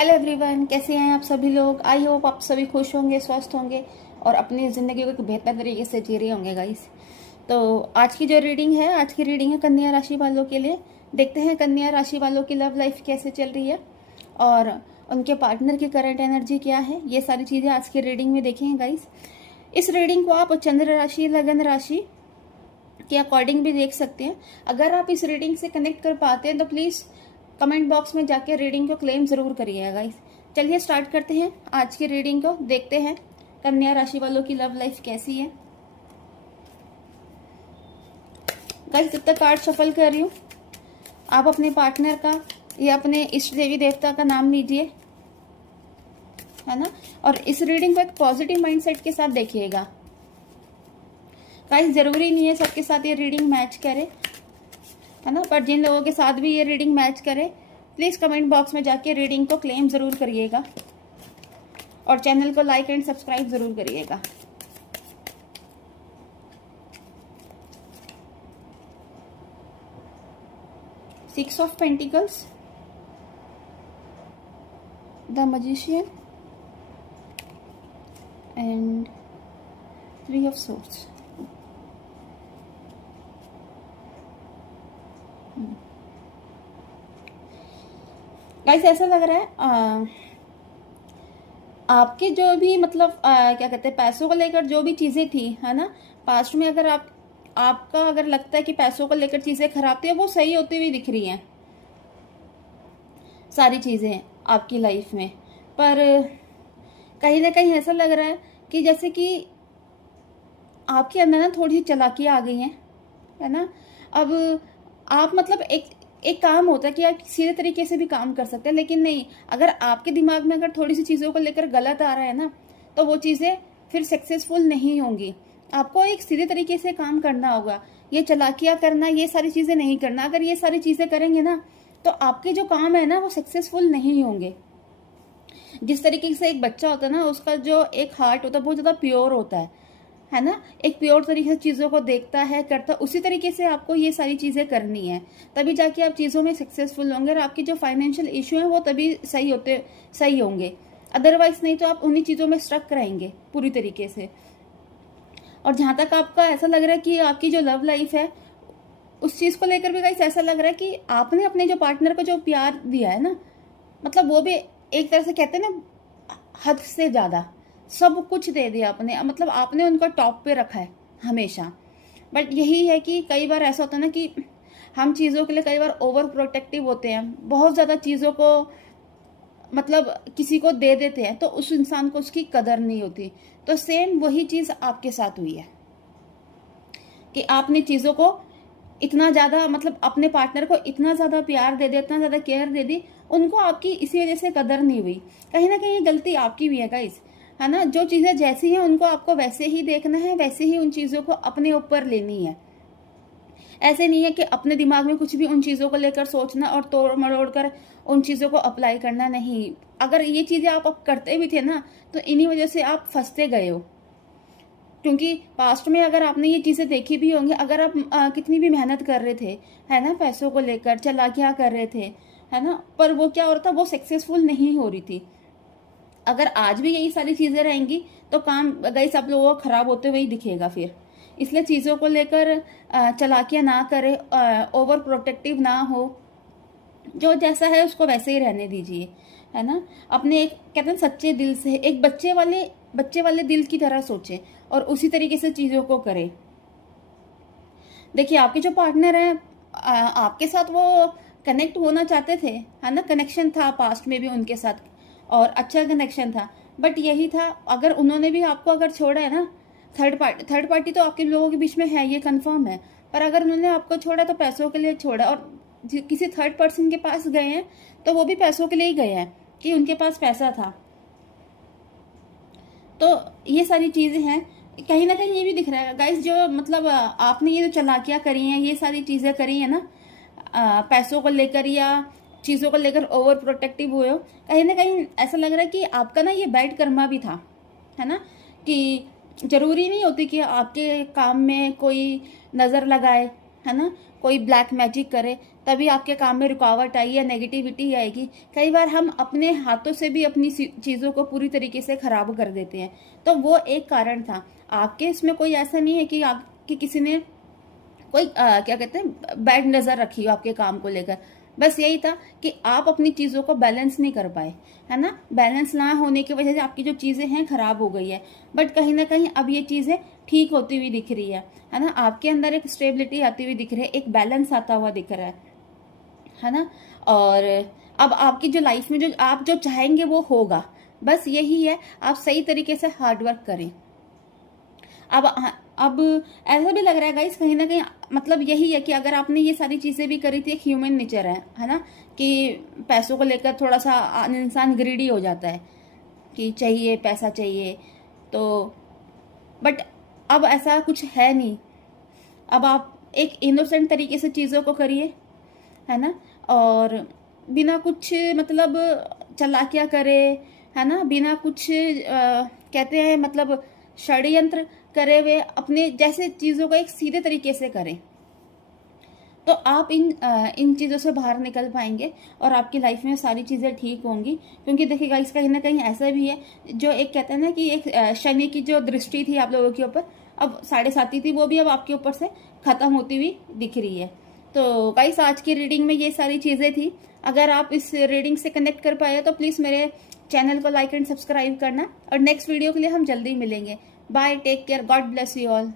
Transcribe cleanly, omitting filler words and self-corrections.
Hello everyone, कैसे हैं आप सभी लोग। आई होप आप सभी खुश होंगे, स्वस्थ होंगे और अपनी ज़िंदगी को एक बेहतर तरीके से जी रहे होंगे गाइस। तो आज की जो रीडिंग है, आज की रीडिंग है कन्या राशि वालों के लिए। देखते हैं कन्या राशि वालों की लव लाइफ कैसे चल रही है और उनके पार्टनर की करंट एनर्जी क्या है। ये सारी चीज़ें आज की रीडिंग में देखेंगे गाइस। इस रीडिंग को आप चंद्र राशि, लगन राशि के अकॉर्डिंग भी देख सकते हैं। अगर आप इस रीडिंग से कनेक्ट कर पाते हैं तो प्लीज़ कमेंट बॉक्स में जाके रीडिंग को क्लेम ज़रूर करिएगा गाइस। चलिए स्टार्ट करते हैं आज की रीडिंग को। देखते हैं कन्या राशि वालों की लव लाइफ कैसी है गाइस। जब तक कार्ड शफल कर रही हूँ, आप अपने पार्टनर का या अपने इष्ट देवी देवता का नाम लीजिए, है ना। और इस रीडिंग को एक पॉजिटिव माइंडसेट के साथ देखिएगा गाइस। जरूरी नहीं है सबके साथ ये रीडिंग मैच करे, है ना, पर जिन लोगों के साथ भी ये रीडिंग मैच करे प्लीज़ कमेंट बॉक्स में जाके रीडिंग को क्लेम ज़रूर करिएगा और चैनल को लाइक एंड सब्सक्राइब ज़रूर करिएगा। Six of pentacles, the magician and three of swords. Guys ऐसा लग रहा है आपके जो भी मतलब क्या कहते हैं, पैसों को लेकर जो भी चीज़ें थी, है ना, पास्ट में, अगर आपका अगर लगता है कि पैसों को लेकर चीज़ें खराब थी, वो सही होती हुई दिख रही हैं सारी चीज़ें आपकी लाइफ में। पर कहीं ना कहीं ऐसा लग रहा है कि जैसे कि आपके अंदर ना थोड़ी सी चालाकियाँ आ गई हैं, है ना। अब आप मतलब एक काम होता है कि आप सीधे तरीके से भी काम कर सकते हैं, लेकिन नहीं, अगर आपके दिमाग में अगर थोड़ी सी चीज़ों को लेकर गलत आ रहा है ना, तो वो चीज़ें फिर सक्सेसफुल नहीं होंगी। आपको एक सीधे तरीके से काम करना होगा। ये चालाकियाँ करना, ये सारी चीज़ें नहीं करना। अगर ये सारी चीज़ें करेंगे ना तो आपके जो काम है ना वो सक्सेसफुल नहीं होंगे। जिस तरीके से एक बच्चा होता है ना, उसका जो एक हार्ट होता है बहुत ज़्यादा प्योर होता है ना, एक प्योर तरीके से चीज़ों को देखता है, करता है, उसी तरीके से आपको ये सारी चीज़ें करनी है। तभी जाके आप चीज़ों में सक्सेसफुल होंगे और आपकी जो फाइनेंशियल इशू है वो तभी सही होंगे। अदरवाइज नहीं तो आप उन्हीं चीज़ों में स्ट्रक रहेंगे पूरी तरीके से। और जहाँ तक आपका ऐसा लग रहा है कि आपकी जो लव लाइफ है उस चीज़ को लेकर भी गाइस ऐसा लग रहा है कि आपने अपने जो पार्टनर को जो प्यार दिया है ना, मतलब वो भी एक तरह से कहते हैं ना, हद से ज़्यादा सब कुछ दे दिया आपने, मतलब आपने उनको टॉप पे रखा है हमेशा। बट यही है कि कई बार ऐसा होता है ना कि हम चीज़ों के लिए कई बार ओवर प्रोटेक्टिव होते हैं, बहुत ज़्यादा चीज़ों को मतलब किसी को दे देते हैं तो उस इंसान को उसकी कदर नहीं होती। तो सेम वही चीज़ आपके साथ हुई है कि आपने चीज़ों को इतना ज़्यादा, मतलब अपने पार्टनर को इतना ज़्यादा प्यार दे दिया, इतना ज़्यादा केयर दे दी, उनको आपकी इसी वजह से कदर नहीं हुई। कहीं ना कहीं ये गलती आपकी भी है गाइस, है ना। जो चीज़ें जैसी हैं उनको आपको वैसे ही देखना है, वैसे ही उन चीज़ों को अपने ऊपर लेनी है। ऐसे नहीं है कि अपने दिमाग में कुछ भी उन चीज़ों को लेकर सोचना और तोड़ मरोड़ कर उन चीज़ों को अप्लाई करना नहीं। अगर ये चीज़ें आप करते भी थे ना तो इन्हीं वजह से आप फंसते गए हो, क्योंकि पास्ट में अगर आपने ये चीज़ें देखी भी होंगी, अगर आप कितनी भी मेहनत कर रहे थे, है ना, पैसों को लेकर चालाकियाँ कर रहे थे, है ना, पर वो क्या हो रहा था, वो सक्सेसफुल नहीं हो रही थी। अगर आज भी यही सारी चीज़ें रहेंगी तो काम गई सब लोगों को खराब होते हुए ही दिखेगा फिर। इसलिए चीज़ों को लेकर चालाकियाँ ना करें, ओवर प्रोटेक्टिव ना हो, जो जैसा है उसको वैसे ही रहने दीजिए, है ना। अपने एक कहते हैं सच्चे दिल से, एक बच्चे वाले दिल की तरह सोचें और उसी तरीके से चीज़ों को करें। देखिए आपके जो पार्टनर हैं आपके साथ वो कनेक्ट होना चाहते थे, है ना, कनेक्शन था पास्ट में भी उनके साथ और अच्छा कनेक्शन था। बट यही था, अगर उन्होंने भी आपको अगर छोड़ा है ना, थर्ड पार्टी तो आपके लोगों के बीच में है, ये कंफर्म है, पर अगर उन्होंने आपको छोड़ा तो पैसों के लिए छोड़ा और किसी थर्ड पर्सन के पास गए हैं तो वो भी पैसों के लिए ही गए हैं कि उनके पास पैसा था। तो ये सारी चीज़ें हैं। कहीं ना कहीं ये भी दिख रहा है गाइस, जो मतलब आपने ये जो चालाकियाँ करी हैं, ये सारी चीज़ें करी हैं ना, पैसों को लेकर या चीज़ों को लेकर ओवर प्रोटेक्टिव हुए हो, कहीं ना कहीं ऐसा लग रहा है कि आपका ना ये बैड कर्मा भी था, है ना। कि जरूरी नहीं होती कि आपके काम में कोई नज़र लगाए, है ना, कोई ब्लैक मैजिक करे, तभी आपके काम में रुकावट आई या नेगेटिविटी आएगी। कई बार हम अपने हाथों से भी अपनी चीज़ों को पूरी तरीके से खराब कर देते हैं। तो वो एक कारण था। आपके इसमें कोई ऐसा नहीं है कि आपकी किसी ने कोई क्या कहते हैं बैड नज़र रखी हो आपके काम को लेकर। बस यही था कि आप अपनी चीज़ों को बैलेंस नहीं कर पाए, है ना। बैलेंस ना होने की वजह से आपकी जो चीज़ें हैं खराब हो गई है। बट कहीं ना कहीं अब ये चीज़ें ठीक होती हुई दिख रही है ना। आपके अंदर एक स्टेबिलिटी आती हुई दिख रही है, एक बैलेंस आता हुआ दिख रहा है ना। और अब आपकी जो लाइफ में जो आप जो चाहेंगे वो होगा। बस यही है, आप सही तरीके से हार्डवर्क करें। अब ऐसा भी लग रहा है गाइस कहीं ना कहीं, मतलब यही है कि अगर आपने ये सारी चीजें भी करी थी, एक ह्यूमन नेचर है ना, कि पैसों को लेकर थोड़ा सा इंसान ग्रीडी हो जाता है कि चाहिए, पैसा चाहिए। तो बट अब ऐसा कुछ है नहीं। अब आप एक इनोसेंट तरीके से चीज़ों को करिए, है ना, और बिना कुछ मतलब चालाकियाँ करे, है ना, बिना कुछ कहते हैं मतलब षड्यंत्र करे हुए अपने जैसे चीज़ों को एक सीधे तरीके से करें, तो आप इन चीज़ों से बाहर निकल पाएंगे और आपकी लाइफ में सारी चीज़ें ठीक होंगी। क्योंकि देखिएगा इस कहीं ना कहीं ऐसा भी है, जो एक कहते हैं ना कि एक शनि की जो दृष्टि थी आप लोगों के ऊपर, अब 7.5 थी, वो भी अब आपके ऊपर से ख़त्म होती हुई दिख रही है। तो गाइस आज की रीडिंग में ये सारी चीज़ें थी। अगर आप इस रीडिंग से कनेक्ट कर पाए तो प्लीज़ मेरे चैनल को लाइक एंड सब्सक्राइब करना, और नेक्स्ट वीडियो के लिए हम जल्दी मिलेंगे। Bye, take care, God bless you all.